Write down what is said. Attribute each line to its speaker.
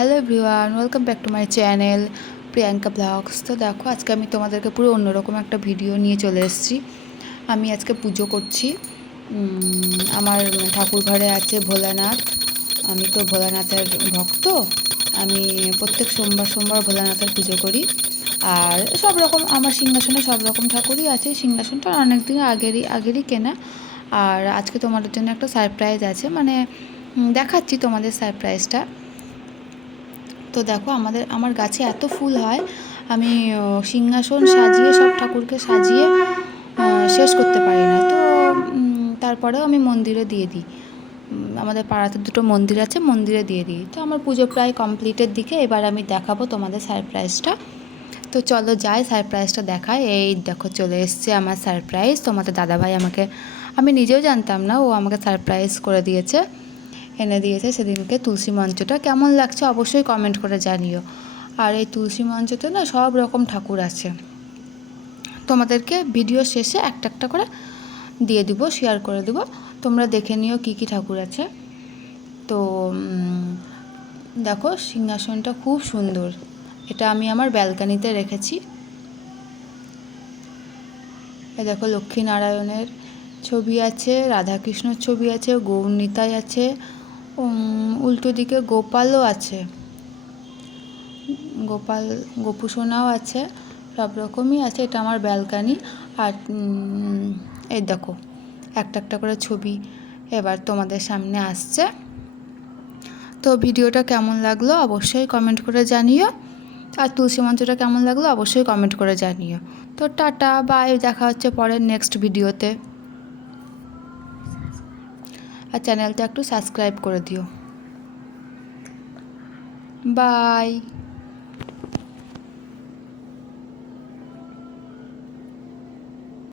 Speaker 1: Hello everyone welcome back to my channel Priyanka vlogs তো দেখো, আজকে আমি তোমাদেরকে পুরো অন্যরকম একটা ভিডিও নিয়ে চলে এসেছি। আমি আজকে পুজো করছি। আমার ঠাকুর ঘরে আছে ভোলানাথ। আমি তো ভোলানাথের ভক্ত। আমি প্রত্যেক সোমবার সোমবার ভোলানাথের পুজো করি। আর সব রকম, আমার সিংহাসনে সব রকম ঠাকুরই আছে। সিংহাসনটা অনেক দিন আগেরই আগেরই কেনা। আর আজকে তোমাদের জন্য একটা সারপ্রাইজ আছে। মানে দেখাচ্ছি তোমাদের সারপ্রাইজটা তো দেখো আমাদের, আমার গাছে এত ফুল হয়, আমি সিংহাসন সাজিয়ে, সব ঠাকুরকে সাজিয়ে শেষ করতে পারি না। তো তারপরেও আমি মন্দিরে দিয়ে দিই। আমাদের পাড়াতে দুটো মন্দির আছে, মন্দিরে দিয়ে দিই। তো আমার পুজো প্রায় কমপ্লিটের দিকে, এবার আমি দেখাবো তোমাদের সারপ্রাইজটা। তো চলো যাই, সারপ্রাইজটা দেখায় এই দেখো, চলে এসছে আমার সারপ্রাইজ। তোমাদের দাদাভাই আমাকে, আমি নিজেও জানতাম না, ও আমাকে সারপ্রাইজ করে দিয়েছে। এনে দিয়েছে সেদিনকে তুলসী মঞ্চটা। কেমন লাগছে অবশ্যই কমেন্ট করে জানিও। আর এই তুলসী মঞ্চতে না সব রকম ঠাকুর আছে। তোমাদেরকে ভিডিও শেষে একটা একটা করে দিয়ে দিব শেয়ার করে দিব। তোমরা দেখে নিও কি কি ঠাকুর আছে। তো দেখো সিংহাসনটা খুব সুন্দর। এটা আমি আমার ব্যালকানিতে রেখেছি। এ দেখো লক্ষ্মীনারায়ণের ছবি আছে, রাধাকৃষ্ণর ছবি আছে গৌরনিতাই আছে উল্টো দিকে গোপালও আছে। গোপাল গোপু সোনাও আছে, সব রকমই আছে, এটা আমার ব্যালকানি। আর এই দেখো, একটা একটা করে ছবি এবার তোমাদের সামনে আসছে। তো ভিডিওটা কেমন লাগল অবশ্যই কমেন্ট করে জানিও। আর তুলসী মঞ্চটা কেমন লাগল অবশ্যই কমেন্ট করে জানিও। তো টাটা বাই দেখা হচ্ছে পরের নেক্সট ভিডিওতে আর চ্যানেলটা একটু সাবস্ক্রাইব করে দিও। বাই।